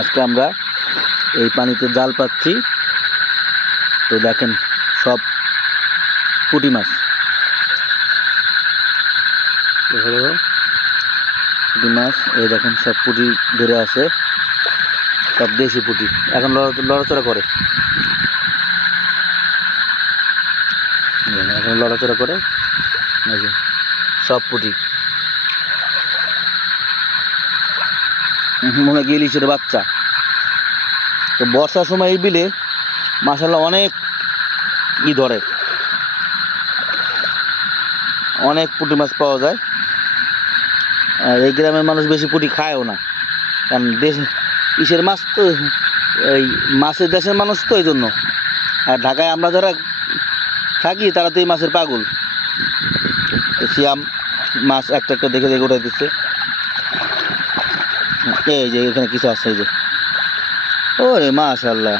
আজকে আমরা এই পানিতে জাল পাচ্ছি। তো দেখেন সব পুঁটি মাছ, পুঁটি মাছ এই দেখেন সব পুঁটি ধরে আছে, সব দেশি পুঁটি। এখন লড়াচড়া করে, এখন লড়াচড়া করে সব পুঁটি। মনে হয় ইলিশের বাচ্চা। তো বর্ষার সময় এই বিলে মাশাআল্লাহ অনেক ধরে, অনেক পুঁটি মাছ পাওয়া যায়। আর এই গ্রামের মানুষ বেশি পুঁটি খায়ও না, কারণ ইসের মাছ তো, এই মাছের দেশের মানুষ তো, এই জন্য। আর ঢাকায় আমরা যারা থাকি তারা তো এই মাছের পাগল। শিয়াম মাছ একটা একটা দেখে দেখে উঠাই দিচ্ছে। এই যে এখানে কিছু আছে, এই যে ওরে মাশাআল্লাহ।